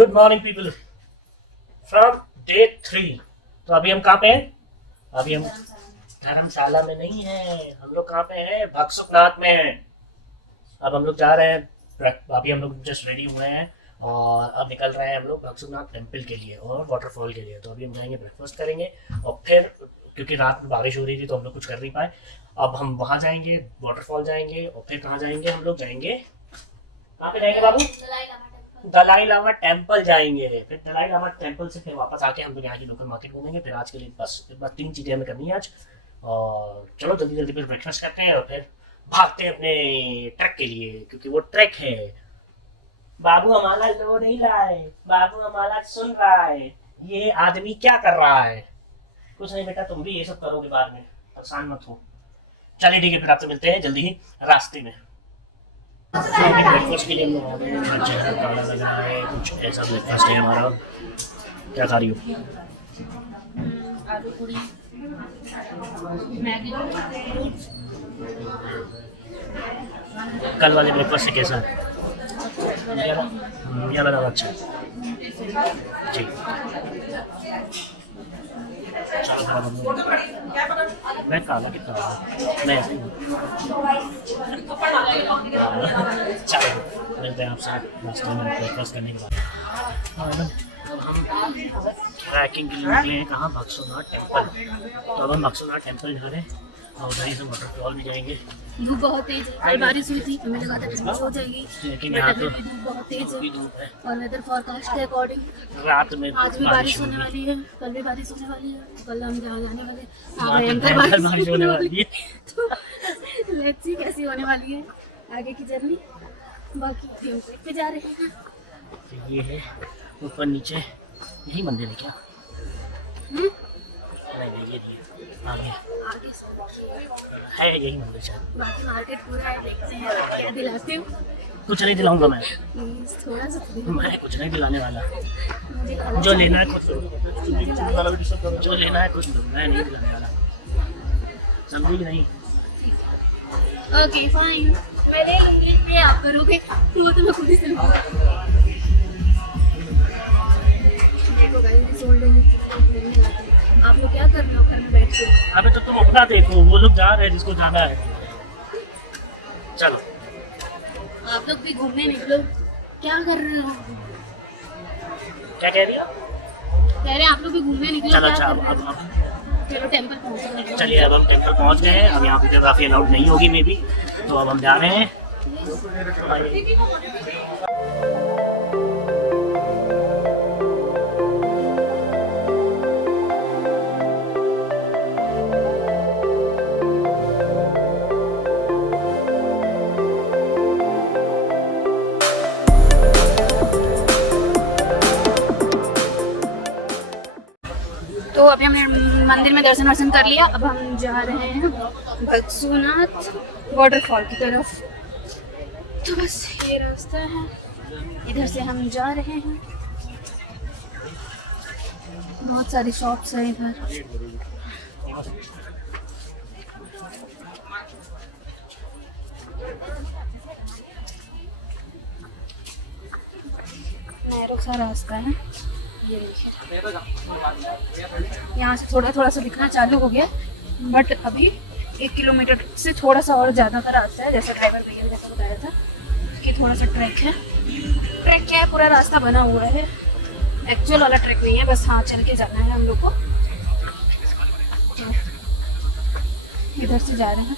Good morning people from day 3। तो अभी हम कहाँ पे हैं? अभी हम धर्मशाला में नहीं है, हम लोग कहाँ पे हैं? भक्सुकनाथ में हैं। अब हम लोग जा रहे हैं, अभी हम लोग जस्ट रेडी हुए हैं और अब निकल रहे हैं हम लोग भक्सुकनाथ टेम्पल के लिए और वाटरफॉल के लिए। तो अभी हम जाएंगे, ब्रेकफास्ट करेंगे और फिर क्योंकि रात में बारिश हो रही थी तो हम लोग कुछ कर नहीं पाए। अब हम वहाँ जाएंगे, वाटरफॉल जाएंगे और फिर कहाँ जाएंगे? हम लोग जाएंगे, कहाँ पे जाएंगे बाबू? दलाई लामा टेम्पल जाएंगे। फिर दलाई लामा टेम्पल से फिर वापस आके हम लोग यहाँ की लोकल मार्केट घूमेंगे। फिर आज के लिए बस 3 चीज़ें हमें करनी है आज। और चलो जल्दी जल्दी फिर ब्रेकफास्ट करते हैं और फिर भागते हैं अपने ट्रैक के लिए, क्योंकि वो ट्रैक है। बाबू हमारा लो नहीं लाए, बाबू हमारा सुन रहा है, ये आदमी क्या कर रहा है? कुछ नहीं बेटा, तुम भी ये सब करोगे बाद में, परेशान मत हो। चलिए ठीक है, फिर आपसे मिलते हैं जल्दी ही रास्ते में। ब्रेकफास्ट के लिए हम लोग आ गए हैं, चेहरा काला लग रहा है, कुछ ऐसा ब्रेकफास्ट है हमारा। क्या खा रही हो? आलू पूरी, मैगी। कल वाले ब्रेकफास्ट से कैसा है? ये लगा अच्छा है जी। चलो मैं काला कितना मैं ऐसे ही हूँ। चलो मिलते हैं आपसे नाश्ते में ब्रेकफास्ट करने के बाद। ट्रैकिंग के लिए निकले हैं कहाँ? भक्सुकनाथ टेम्पल। तो अब हम भक्सुकनाथ टेम्पल जा रहे हैं और उधर से वाटरफॉल भी जाएंगे। धूप बहुत तेज है, कल बारिश हुई थी, हमें लगा था बारिश हो जाएगी, लेकिन यहाँ तो धूप बहुत तेज धूप है और वेदर फोरकास्ट के अकॉर्डिंग रात में आज भी बारिश होने वाली है, कल भी बारिश होने वाली है। कल हम जहाँ जाने वाले हैं बारिश होने वाली है। तो लेट्स सी कैसी होने वाली है आगे की जर्नी। बाकी हम ट्रिप पे जा रहे हैं। तो ये है ऊपर नीचे, यही मंदिर है क्या? नहीं ये आगे आगे है, यही मंदिर शायद। बाकी मार्केट पूरा है, देखते हैं क्या दिलाते हो। कुछ नहीं दिलाऊंगा मैं, थोड़ा सा मैं कुछ नहीं दिलाने वाला। मुझे खाना जो लेना है खुद लो, जो लेना है खुद लो, मैं नहीं दिलाने वाला, समझी नहीं? ओके फाइन, मैं ले लूंगी, ये आप करोगे वो तो मैं खुद ही से लूंगा। देखो गाइस, सोल्ड आप लोग क्या कर रहे हो घर में बैठ के? अबे तो तुम अपना देखो, वो लोग जा रहे हैं जिसको जाना है। चलो आप लोग भी घूमने निकलो, क्या कर रहे हो? क्या कह रही हो? कह रहे हैं आप लोग भी घूमने निकलो, चलो क्या अच्छा, कर रहे हो? चलो टेंपल पहुंचो। चलिए अब हम टेम्पल पहुंच गए हैं। अब यहाँ वीडियोग्राफी अलाउड नहीं होगी मे बी, तो अब हम जा रहे हैं। तो अभी हमने मंदिर में दर्शन कर लिया, अब हम जा रहे हैं भक्सुकनाथ वाटरफॉल की तरफ। तो बस ये रास्ता है, इधर से हम जा रहे हैं। बहुत सारी शॉप्स हैं इधर। नैरो सा रास्ता है, ये देखिए। यहाँ से थोड़ा थोड़ा सा दिखना चालू हो गया, बट अभी 1 किलोमीटर से थोड़ा सा और ज़्यादा का रास्ता है, जैसे ड्राइवर भैया ने जैसा बताया था कि थोड़ा सा ट्रैक है। ट्रैक क्या है, पूरा रास्ता बना हुआ है, एक्चुअल वाला ट्रैक नहीं है, बस हाँ चल के जाना है हम लोग को। तो इधर से जा रहे हैं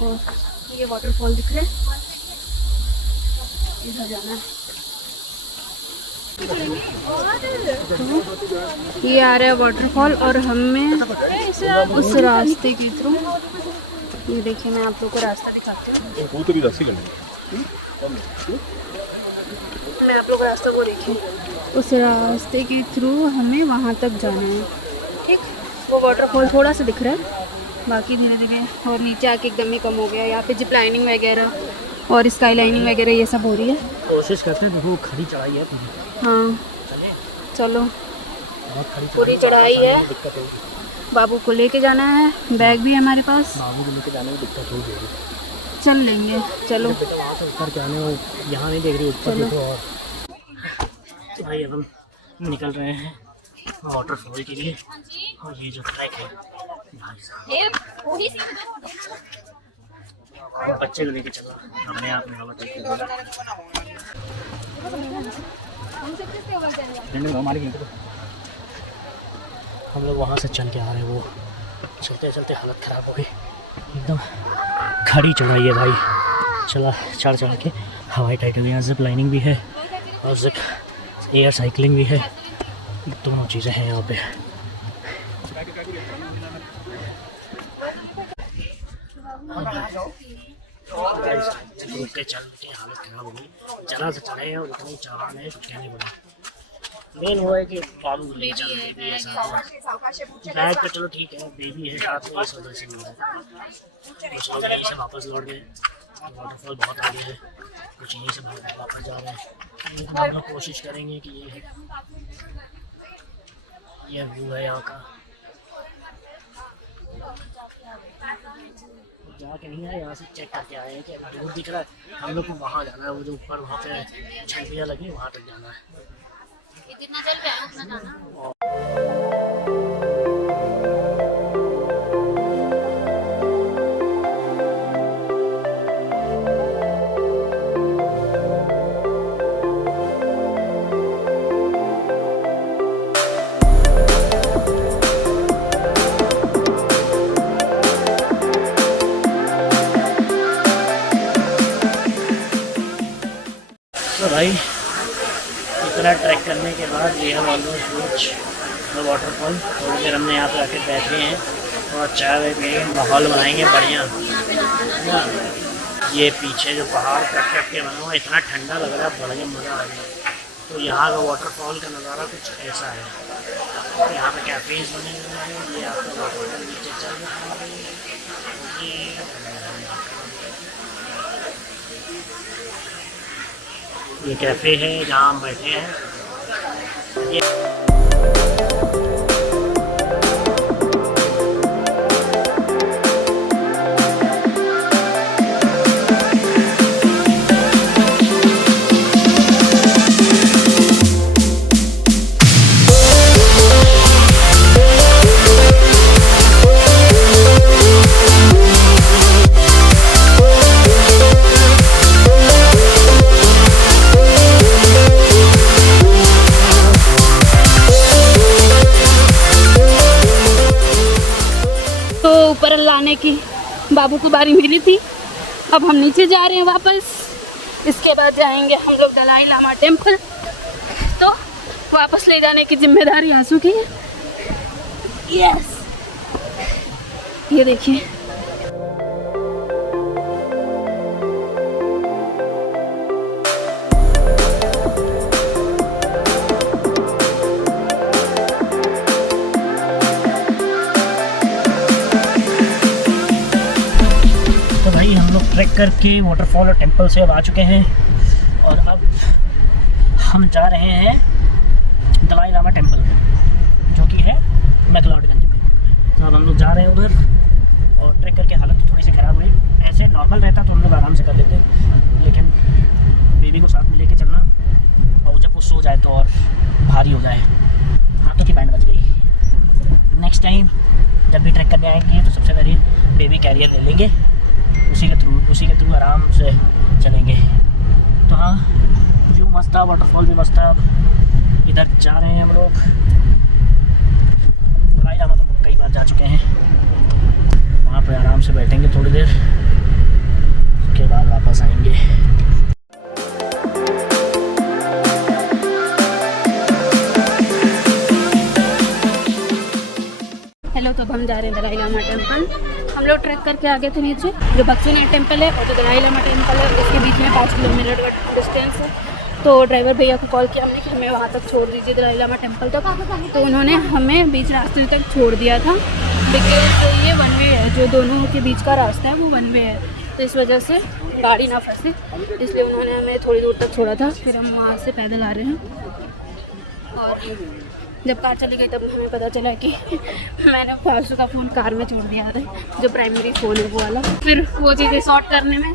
और ये वाटरफॉल दिख रहे हैं, इधर जाना है। ये आ रहा है वाटरफॉल और हमें उस रास्ते के थ्रू, ये देखिए मैं आप लोगों को रास्ता दिखाती हूँ। मैं आप लोग को रास्ता वो देखिए, उस रास्ते के थ्रू हमें वहाँ तक जाना है। ठीक, वो वाटरफॉल थोड़ा सा दिख रहा है, बाकी धीरे धीरे और नीचे आके एकदम ही कम हो गया। यहाँ पे जिप लाइनिंग वगैरह और स्काई लाइनिंग वगैरह ये सब हो रही है। कोशिश करते हैं, वो खड़ी चढ़ाई है। हाँ चलो, पूरी चढ़ाई है, बाबू को लेके जाना है, बैग भी है हमारे पास, बाबू को लेके जाने में दिक्कत होगी, चल लेंगे। चलो ऊपर के आने, यहाँ नहीं देख रही ऊपर देखो। और भाई अब हम निकल रहे हैं वाटरफॉल के लिए। और ये जो ट्रैक है भाई साहब, बच्चे को लेके चला, अपने आप में हवा चलती है। हम लोग वहाँ से चल के आ रहे हैं, वो चलते चलते हालत ख़राब हो गई एकदम। खड़ी चढ़ाई है भाई, चढ़ के हवाई टाइटल, यहाँ जिप लाइनिंग भी है और जिप एयर साइकिलिंग भी है, दोनों चीज़ें हैं यहाँ पे। रुक के चल के हालत ख़राब हो गई, चला से चढ़े हैं और इतनी चावान है क्या नहीं बोला। मेन वो है कि बाबू ले चल बेबी है साथ में, बैग तो चलो ठीक है, बेबी है साथ में, इस वजह से नहीं है। तो यहीं से वापस लौट गए, वाटरफॉल बहुत आगे है, कुछ यहीं से वापस जा रहे हैं। लेकिन हम लोग कोशिश करेंगे कि ये व्यू है यहाँ का, जाके नहीं है, यहाँ से चेक करके आए हैं कि दूर दिख रहा है। हम लोग को वहाँ जाना है, वो जो ऊपर वहाँ पे छतरियाँ लगी वहाँ तक जाना है। जितना जल पे है उतना जाना। तो भाई इतना ट्रैक करने के बाद we have almost reach the waterfall. थोड़ी देर हमने यहाँ पे आके बैठे हैं और चाय वाय पियेंगे, माहौल बनाएंगे बढ़िया ना। ये पीछे जो पहाड़ कट कट के बना हुआ इतना ठंडा लग रहा है, बढ़िया मज़ा आ गया। तो यहाँ का वाटरफॉल का नज़ारा कुछ ऐसा है। यहाँ पे कैफ़ेज़ बने हुए हैं, ये आपका वाटरफॉल नीचे चल रहा है, ये कैफ़े है जहाँ हम बैठे हैं। ऊपर लाने की बाबू को बारी मिली थी, अब हम नीचे जा रहे हैं वापस। इसके बाद जाएंगे हम लोग दलाई लामा टेम्पल। तो वापस ले जाने की जिम्मेदारी आंसू की है। यस, ये देखिए ट्रैक करके वाटरफॉल और टेंपल से अब आ चुके हैं और अब हम जा रहे हैं दलाई लामा टेंपल जो कि है मैक्लोडगंज में। तो अब हम लोग जा रहे हैं उधर और ट्रैक करके हालत तो थोड़ी सी ख़राब हुई। ऐसे नॉर्मल रहता तो हम लोग आराम से कर लेते, लेकिन बेबी को साथ में लेके चलना और जब वो सो जाए तो और भारी हो जाए, हाथों की बैंड बच गई। नेक्स्ट टाइम जब भी ट्रैक करने आएंगे तो सबसे पहले बेबी कैरियर ले लेंगे, उसी के थ्रू आराम से चलेंगे। तो हाँ, व्यू मस्त था, वाटरफॉल भी मस्त था। अब इधर जा रहे हैं हम लोग, दलाई लामा तो कई बार जा चुके हैं, वहाँ पे आराम से बैठेंगे थोड़ी देर, उसके बाद वापस आएंगे। हेलो, तो अब हम जा रहे हैं दलाई लामा टेम्पल। हम लोग ट्रैक करके आगे थे नीचे, जो भक्तिनाथ टेम्पल है और जो दलाई लामा टेम्पल है उसके बीच में 5 किलोमीटर का डिस्टेंस है। तो ड्राइवर भैया को कॉल किया हमने कि हमें वहाँ तक छोड़ दीजिए दलाई लामा टेम्पल तक। तो उन्होंने हमें बीच रास्ते तक छोड़ दिया था, बिकॉज ये वन वे है, जो दोनों के बीच का रास्ता है वो वन वे है, तो इस वजह से गाड़ी ना फंसे, इसलिए उन्होंने हमें थोड़ी दूर तक छोड़ा था। फिर हम वहाँ से पैदल आ रहे हैं और जब कार चली गई तब हमें पता चला कि मैंने फालतू का फ़ोन कार में छोड़ दिया था, जो प्राइमरी फ़ोन है वो वाला। फिर वो चीज़ें सॉर्ट करने में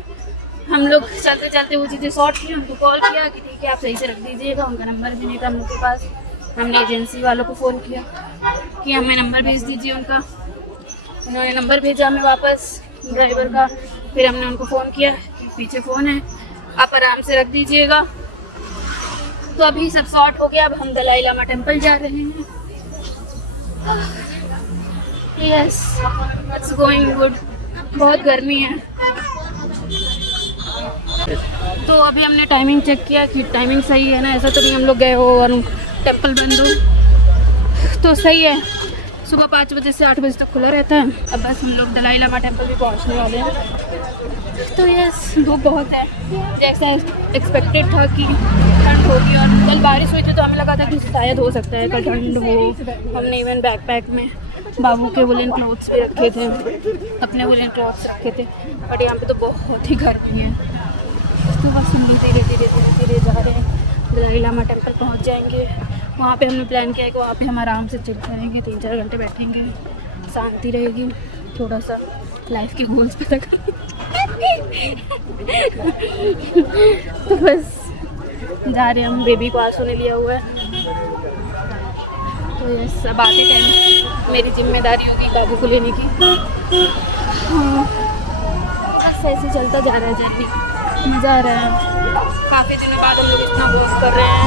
हम लोग चलते चलते वो चीज़ें शॉर्ट की, उनको कॉल किया कि ठीक है आप सही से रख दीजिएगा। उनका नंबर भी नहीं था हम लोग के पास। हमने एजेंसी वालों को फ़ोन किया कि हमें नंबर भेज दीजिए उनका। उन्होंने नंबर भेजा हमें वापस ड्राइवर का। फिर हमने उनको फ़ोन किया कि पीछे फ़ोन है, आप आराम से रख दीजिएगा। तो अभी सब शॉर्ट हो गया। अब हम दलाई लामा टेम्पल जा रहे हैं। Yes, it's going good. बहुत गर्मी है। तो अभी हमने टाइमिंग चेक किया कि टाइमिंग सही है ना, ऐसा तो नहीं हम लोग गए हो और टेम्पल बंद हो। तो सही है, सुबह 5 बजे से 8 बजे तक खुला रहता है। अब बस हम लोग दलाई लामा टेम्पल भी पहुंचने वाले हैं। तो यस, धूप बहुत है, जैसा एक्सपेक्टेड था कि ठंड होगी। और कल बारिश हुई थी तो हमें लगा था कि शायद हो सकता है कल ठंड हो। हमने इवन बैकपैक में बाबू के वुलन क्लॉथ्स भी रखे थे, अपने वुलन क्लॉथ्स रखे थे। बट यहाँ पे तो बहुत ही गर्मी है। तो बस हम धीरे धीरे धीरे धीरे जा रहे हैं। दलाई लामा टेम्पल पहुँच जाएंगे। वहाँ पे हमने प्लान किया है कि वहाँ पे हम आराम से चिल करेंगे, 3-4 घंटे बैठेंगे, शांति रहेगी, थोड़ा सा लाइफ के गोल्स पता करेंगे। तो बस जा रहे हैं हम। बेबी को आंसू ने लिया हुआ है। तो यस, अब आते टाइम मेरी जिम्मेदारी होगी बाबू को लेने की। हाँ, बस ऐसे चलता जा रहा है जर्नी, मज़ा आ रहा है। काफ़ी दिनों बाद हम लोग इतना वॉक कर रहे हैं।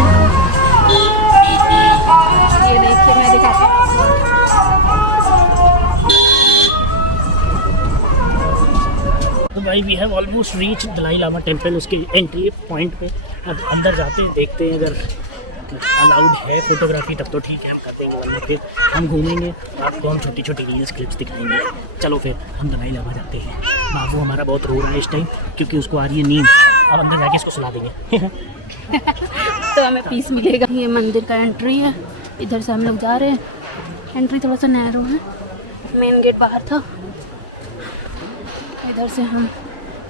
ये देखिए, मैं दिखाती हूँ। तो भाई we have almost reach Dalai Lama temple. उसके एंट्री पॉइंट पे अब अंदर जाते हैं, देखते हैं अगर अलाउड है फोटोग्राफी तब तो ठीक है, हम कर देंगे, वरना फिर हम घूमेंगे, आपको हम छोटी छोटी रील्स क्लिप्स दिखाएंगे। चलो फिर हम दलाई लामा जाते हैं। बाबू हमारा बहुत रो रहा है इस टाइम क्योंकि उसको आ रही है नींद। अब अंदर जाके इसको सुला देंगे। तो हमें पीस मिलेगा। ये मंदिर का एंट्री है, इधर से हम लोग जा रहे हैं। एंट्री थोड़ा सा नैरो है, मेन गेट बाहर था। इधर से हम,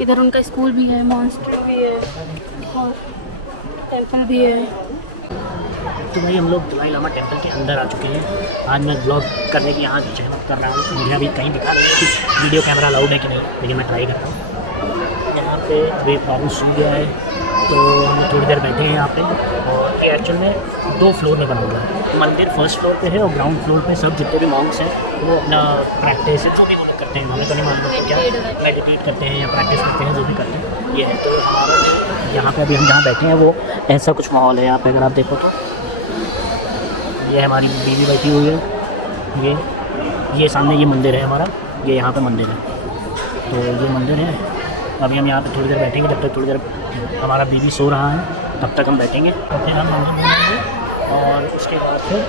इधर उनका स्कूल भी है, मॉन्स्ट्री भी है और टेम्पल भी है। तो भाई हम लोग दलाई लामा टेम्पल के अंदर आ चुके हैं। आज मैं ब्लॉग करने की यहाँ की जहमत कर रहा हूँ। मुझे अभी कहीं दिखा रही है कि वीडियो कैमरा अलाउड है कि नहीं, लेकिन मैं ट्राई करता हूँ। यहाँ पे अभी बाबू सो गया है तो हम थोड़ी देर बैठे हैं यहाँ पे। और ये एक्चुअल में 2 फ्लोर में बना हुआ है। मंदिर फर्स्ट फ्लोर पे है और ग्राउंड फ्लोर पे सब जितने भी मॉन्क्स हैं वो अपना प्रैक्टिस जो भी वो करते हैं, हमें तो नहीं मालूम क्या मेडिटेट करते हैं या प्रैक्टिस करते हैं, जो भी करते हैं ये है। तो हमारा यहाँ पे अभी हम जहाँ बैठे हैं वो ऐसा कुछ माहौल है यहाँ पे। अगर आप देखो तो ये हमारी बीवी बैठी हुई है। ये सामने ये मंदिर है हमारा, ये यहाँ पे मंदिर है। तो ये मंदिर है। अभी हम यहाँ पे थोड़ी देर बैठेंगे, जब तक थोड़ी देर हमारा बीवी सो रहा है तब तक हम बैठेंगे। तो फिर हम मंदिर घूमेंगे और उसके बाद फिर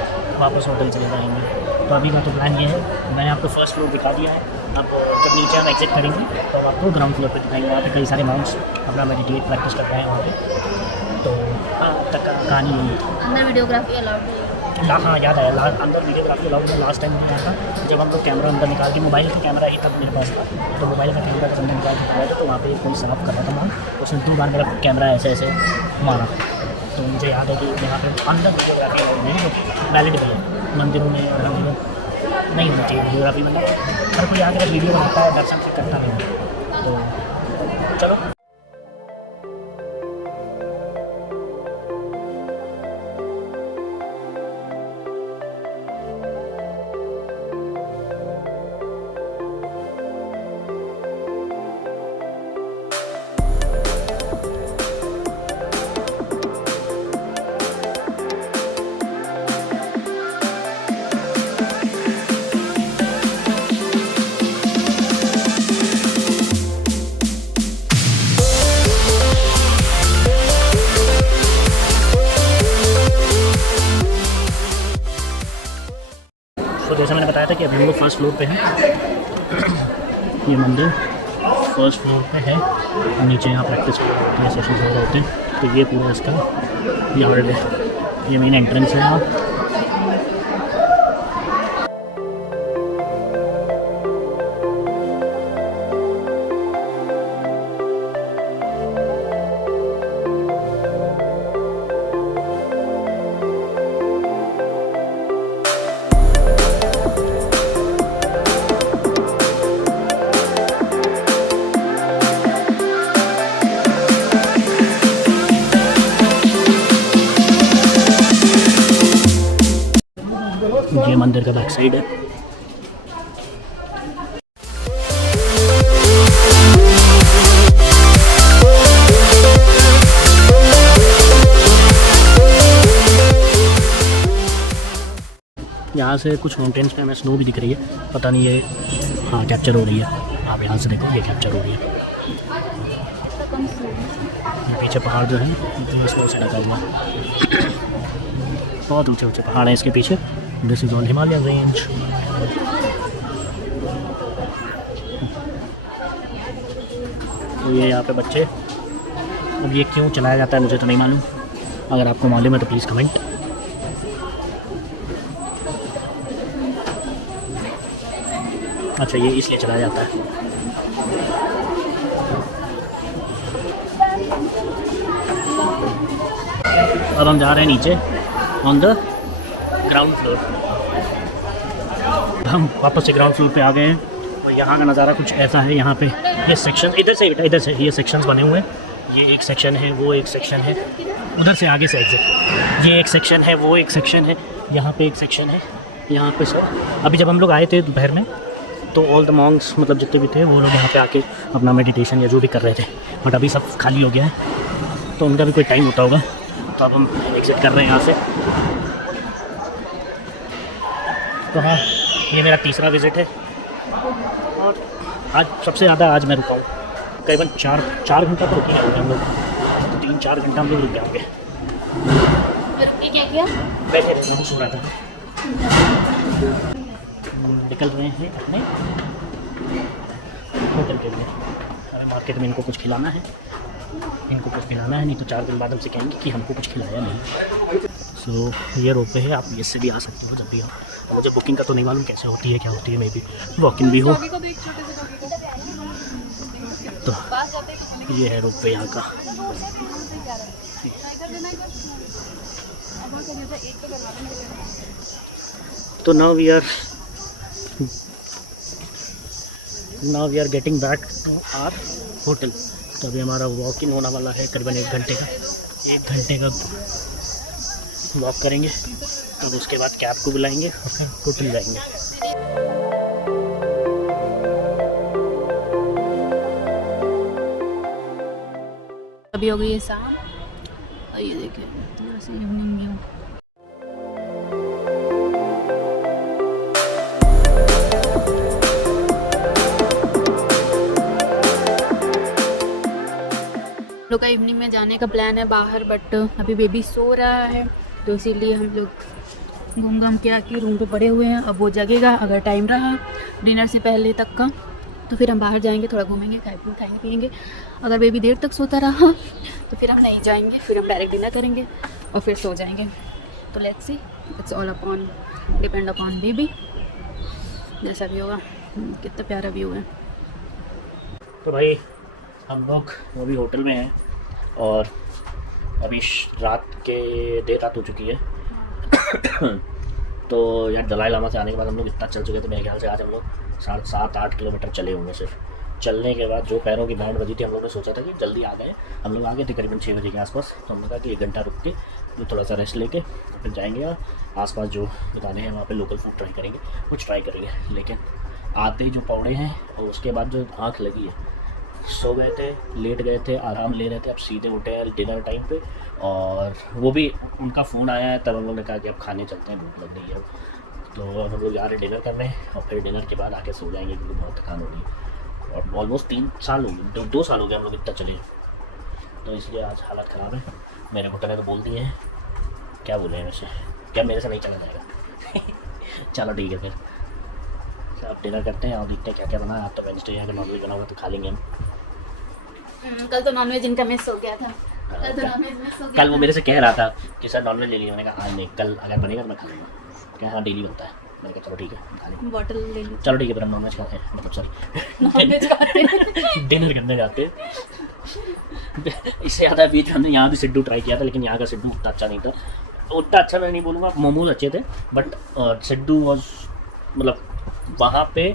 वापस होटल चले जाएंगे। तो अभी का तो प्लान ये है, मैंने आपको फर्स्ट फ्लोर दिखा दिया है। अब जब नीचे हम एग्जिट करेंगे तो हम आपको ग्राउंड फ्लोर पर दिखाएंगे। वहाँ पे कई सारे मॉन्क्स अपना मेडिटेट प्रैक्टिस कर रहे हैं वहाँ पे। तो हाँ, तक कहानी यही है। अंदर वीडियोग्राफी अलाउड है। हाँ याद आया, अंदर वीडियोग्राफी अलाउड है। लास्ट टाइम में आया था जब हम लोग कैमरा अंदर निकाल के, मोबाइल का कैमरा ही तब मेरे पास था, तो मोबाइल का कैमरा जब अंदर निकाल के आया था तो वहाँ पे कोई साफ कर रहा था मैं, उसने 2 बार मेरा कैमरा ऐसे ऐसे मारा। तो मुझे याद है कि यहाँ पे अंदर वीडियोग्राफी अलाउड नहीं है, जो वैलिड भी है। मंदिरों में और मंदिरों नहीं होना चाहिए वीडियोग्राफी, मतलब हर कोई आकर वीडियो बनाता है, दर्शन से करता नहीं है। तो चलो तो जैसा मैंने बताया था कि अभी हम लोग फर्स्ट फ्लोर पे हैं। ये मंदिर फर्स्ट फ्लोर पे है, नीचे यहाँ प्रैक्टिस के सेशन हो रहे होते हैं। तो ये पूरा इसका यार्ड है, ये मेन एंट्रेंस है यहाँ। मंदिर का बैक साइड है। यहाँ से कुछ माउंटेन्स पे हमें स्नो भी दिख रही है, पता नहीं ये हाँ कैप्चर हो रही है। आप यहाँ से देखो ये कैप्चर हो रही है। ये पीछे पहाड़ जो है इतने स्नो से ढका हुआ है। बहुत ऊंचे ऊंचे पहाड़ हैं इसके पीछे। This is on Himalayan range. तो ये यहाँ पे बच्चे, अब ये क्यों चलाया जाता है मुझे तो नहीं मालूम, अगर आपको मालूम है तो प्लीज़ कमेंट। अच्छा ये इसलिए चलाया जाता है। अब हम जा रहे हैं नीचे ऑन द ग्राउंड फ्लोर। हम वापस से ग्राउंड फ्लोर पे आ गए हैं और यहाँ का नज़ारा कुछ ऐसा है। यहाँ पे ये सेक्शन इधर से ये सेक्शंस बने हुए हैं। ये एक सेक्शन है, वो एक सेक्शन है, उधर से आगे से एग्जिट। ये एक सेक्शन है, वो एक सेक्शन है, यहाँ पे एक सेक्शन है, यहाँ पे सब। अभी जब हम लोग आए थे दोपहर में तो ऑल द मॉन्क्स मतलब जितने भी थे वो लोग यहाँ पे आके अपना मेडिटेशन या जो भी कर रहे थे, बट अभी सब खाली हो गया है तो उनका भी कोई टाइम होता होगा। तो अब हम एग्जिट कर रहे हैं यहाँ से। तो हाँ ये मेरा तीसरा विज़िट है और आज सबसे ज़्यादा आज मैं रुका हूँ। करीबन चार घंटा तो रुके होंगे हम लोग, 3-4 घंटा हम लोग रुके होंगे। बैठे रहे, मैं सो रहा था। निकल रहे हैं अपने होटल के लिए। अरे मार्केट में इनको कुछ खिलाना है, नहीं तो 4 दिन बाद हमसे कहेंगे कि हमको कुछ खिलाया नहीं। सो ये रोपवे है, आप इससे भी आ सकते हो जब भी हो। मुझे बुकिंग का तो नहीं मालूम कैसे होती है, क्या होती है, मे बी वॉक इन भी हो। तो ये है रोपवे यहाँ का। तो now we are getting back to our hotel. तो अभी हमारा वॉक इन होने वाला है करीबन 1 घंटे का वॉक करेंगे। तो उसके बाद कैब को बुलाएंगे और फिर होटल जाएंगे। अभी हो गई है शाम और ये देखिए यहाँ से इवनिंग व्यू। लोग का इवनिंग में जाने का प्लान है बाहर, बट अभी बेबी सो रहा है तो इसीलिए हम लोग घूम घाम के आके रूम पे पड़े हुए हैं। अब वो जगेगा अगर टाइम रहा डिनर से पहले तक का तो फिर हम बाहर जाएंगे, थोड़ा घूमेंगे, खाएंगे पिएंगे। अगर बेबी देर तक सोता रहा तो फिर हम नहीं जाएंगे, फिर हम डायरेक्ट डिनर करेंगे और फिर सो जाएंगे। तो let's see, it's all upon depend upon baby, जैसा भी होगा। कितना प्यारा व्यू है। तो भाई हम लोग अभी होटल में हैं और अभी देर रात हो चुकी है। तो यार दलाई लामा से आने के बाद हम लोग इतना चल चुके थे, मेरे ख्याल से आज हम लोग 7-8 किलोमीटर चले होंगे। सिर्फ चलने के बाद जो पैरों की बैंड बजी थी, हम लोग ने सोचा था कि जल्दी आ गए। हम लोग आ गए थे करीबन 6 बजे के आसपास। तो हमने कहा कि 1 घंटा रुक के तो थोड़ा सा रेस्ट लेके फिर जाएंगे और आसपास जो दुकानें हैं वहाँ पे लोकल फूड ट्राई करेंगे, कुछ ट्राई करेंगे। लेकिन आते ही जो पौड़े हैं और उसके बाद जो आँख लगी है, सो गए थे, लेट गए थे, आराम ले रहे थे। अब सीधे उठे हैं डिनर टाइम पे और वो भी उनका फ़ोन आया है, तब हम लोग ने कहा कि अब खाने चलते हैं, भूख लग रही है। तो हम लोग जा रहे डिनर करने और फिर डिनर के बाद आके सो जाएंगे क्योंकि बहुत थकान हो रही है। और ऑलमोस्ट 3 साल हो गए, 2 साल हो गए हम लोग इतना चले, तो इसलिए आज हालत ख़राब है। मेरे होटल ने तो बोल दिए हैं, क्या बोले हैं वैसे, क्या मेरे से नहीं चला जाएगा। चलो ठीक है, फिर अब डिनर करते हैं और देखते हैं क्या क्या बना है। आप तो वेंसडे है, अगर नॉनवेज बना हुआ तो खा लेंगे हम। कल तो नॉनवेज इनका मिस हो गया था। कल वो मेरे से कह रहा था कि सर नॉनवेज ले लिया। मैंने कहा आज नहीं, कल अगर बनेगा तो मैं खा लूँगा। क्या हाँ डेली बनता है। मैंने कहा चलो ठीक है खा लेंगे, बॉटल ले ली। चलो ठीक है, फिर हम नॉनवेज खाते हैं, मतलब सॉरी नॉनवेज खाते हैं, डिनर करने जाते हैं। इससे ज़्यादा बीच हमने यहाँ भी सिड्डू ट्राई किया था, लेकिन यहाँ का सिड्डू उतना अच्छा नहीं था। उतना अच्छा मैं नहीं बोलूँगा, मोमोज अच्छे थे, बट सिड्डू वॉज मतलब वहाँ पे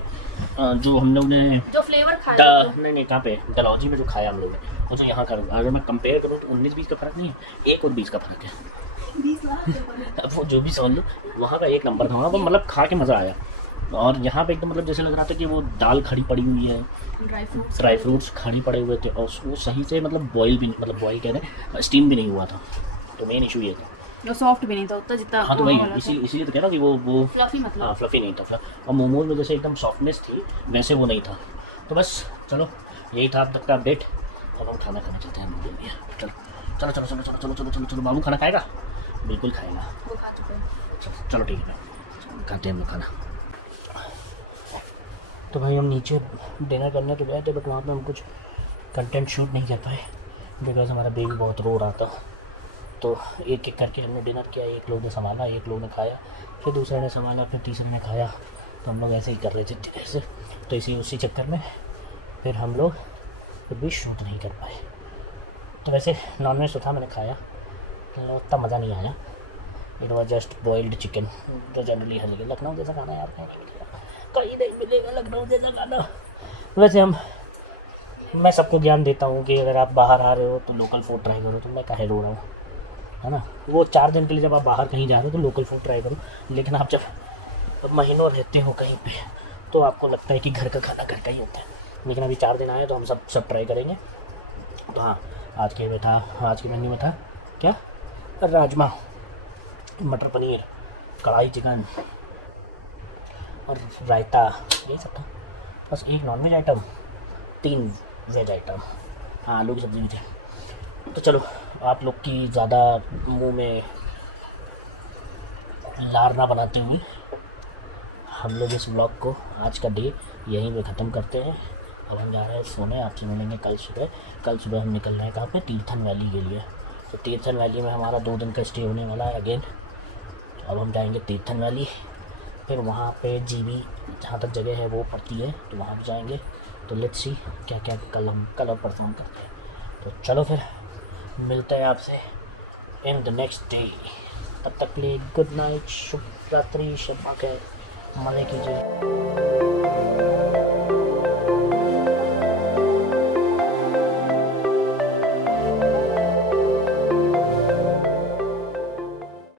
जो हम लोग ने जो फ्लेवर खाया नहीं कहाँ पे डलहौजी में जो खाया हम लोग ने, वो जो यहाँ का, अगर मैं कंपेयर करूँ तो 19-20 का फ़र्क नहीं है, 1 और 20 का फ़र्क है। अब वो जो भी समझ लो, वहाँ का एक नंबर था, वहाँ पर मतलब खा के मज़ा आया। और यहाँ पे एकदम मतलब जैसे लग रहा था कि वो दाल खड़ी पड़ी हुई है, ड्राई फ्रूट्स खड़ी पड़े हुए थे, और वो सही से मतलब बॉयल भी नहीं, मतलब बॉयल कह रहे हैं, स्टीम भी नहीं हुआ था। तो मेन इशू ये था, वो सॉफ्ट भी नहीं था उतना जितना हाँ तो वहाँ वही वाला था। इसीलिए तो कह रहा हूँ कि वो फ्लफी मतलब। हाँ फ्लफी नहीं था। और मोमोज में जैसे एकदम सॉफ्टनेस थी, वैसे वो नहीं था। तो बस चलो, यही था अब तक का अपडेट। अब हम खाना खाना चाहते हैं, चलो चलो चलो चलो चलो चलो चलो चलो चलो। बाबू खाना खाएगा? बिल्कुल खाएगा। वो खा चुके हैं। चलो ठीक है, खाते हैं हम लोग खाना। तो भाई हम नीचे डिनर करने तो गए थे, बट वहाँ पे हम कुछ कंटेंट शूट नहीं कर पाए, बिकॉज हमारा बेबी बहुत रो रहा था। तो एक एक करके हमने डिनर किया, एक लोग ने संभाला, एक लोग ने खाया, फिर दूसरे ने संभाला, फिर तीसरे ने खाया। तो हम लोग ऐसे ही कर रहे थे धीरे से। तो उसी चक्कर में फिर हम लोग फिर भी शूट नहीं कर पाए। तो वैसे नॉनवेज तो था, मैंने खाया, उतना मज़ा नहीं आया। It was just boiled chicken, जो जनरली हर जगह लखनऊ जैसा खाना यार कहीं नहीं मिलेगा, लखनऊ जैसा खाना। वैसे मैं सबको ज्ञान देता हूँ कि अगर आप बाहर आ रहे हो तो लोकल फूड ट्राई करो, तो मैं काहे रो रहा हूँ, है ना। वो 4 दिन के लिए जब आप बाहर कहीं जा रहे हो तो लोकल फूड ट्राई करो, लेकिन आप जब महीनों रहते हो कहीं पे तो आपको लगता है कि घर का खाना घर का ही होता है। लेकिन अभी 4 दिन आए तो हम सब ट्राई करेंगे। तो हाँ, आज के मेन्यू में था क्या, राजमा, मटर पनीर, कढ़ाई चिकन और रायता, यही सब था। बस एक नॉनवेज आइटम, 3 वेज आइटम, हाँ आलू की सब्ज़ी भी थी। तो चलो, आप लोग की ज़्यादा मुंह में लार ना बनाते हुए हम लोग इस व्लॉग को आज का डे यहीं पे ख़त्म करते हैं। अब हम जा रहे हैं सोने, आपसे मिलेंगे कल सुबह हम निकल रहे हैं कहाँ पे, तीर्थन वैली के लिए। तो तीर्थन वैली में हमारा 2 दिन का स्टे होने वाला है अगेन। अब हम जाएंगे तीर्थन वैली, फिर वहाँ पे जीबी जहाँ तक जगह है वो पड़ती है, तो वहाँ भी जाएंगे। तो लेट्स सी क्या क्या कल और परसों हम करते हैं। तो चलो फिर मिलते हैं आपसे इन द नेक्स्ट डे। तब तक के लिए गुड नाइट, शुभ रात्रि, शुभ मज़े कीजिए।